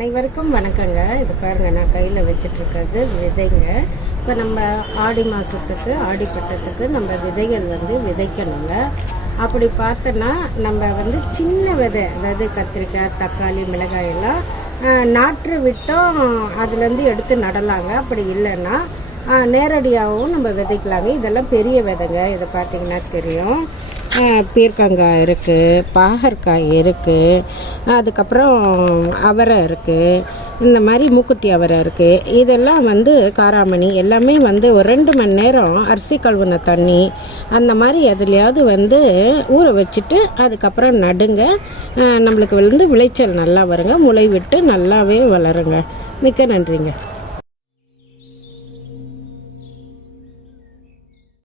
அனைவருக்கும் வணக்கங்க. இது பாருங்கள், நான் கையில் வச்சிட்ருக்கிறது விதைங்க. இப்போ நம்ம ஆடி மாதத்துக்கு ஆடிப்பட்டத்துக்கு நம்ம விதைகள் விதைக்கணுங்க. அப்படி பார்த்தோன்னா நம்ம சின்ன விதை, அதாவது கத்திரிக்காய், தக்காளி, மிளகாய் எல்லாம் நாற்று விட்டோம் அதுலேருந்து எடுத்து நடலாங்க. அப்படி இல்லைன்னா நேரடியாகவும் நம்ம விதைக்கலாங்க. இதெல்லாம் பெரிய விதைங்க. இதை பார்த்திங்கன்னா தெரியும். பீர்க்கங்காய் இருக்குது, பாகற்காய் இருக்குது, அதுக்கப்புறம் அவரை இருக்குது, இந்த மாதிரி மூக்குத்தி அவரை இருக்குது. இதெல்லாம் காராமணி எல்லாமே ஒரு 2 மணி நேரம் அரிசி கழுவுன தண்ணி அந்த மாதிரி எதுலையாவது ஊற வச்சுட்டு அதுக்கப்புறம் நடுங்க. நம்மளுக்கு விளைச்சல் நல்லா வருங்க. முளை விட்டு நல்லாவே வளருங்க. மிக்க நன்றிங்க.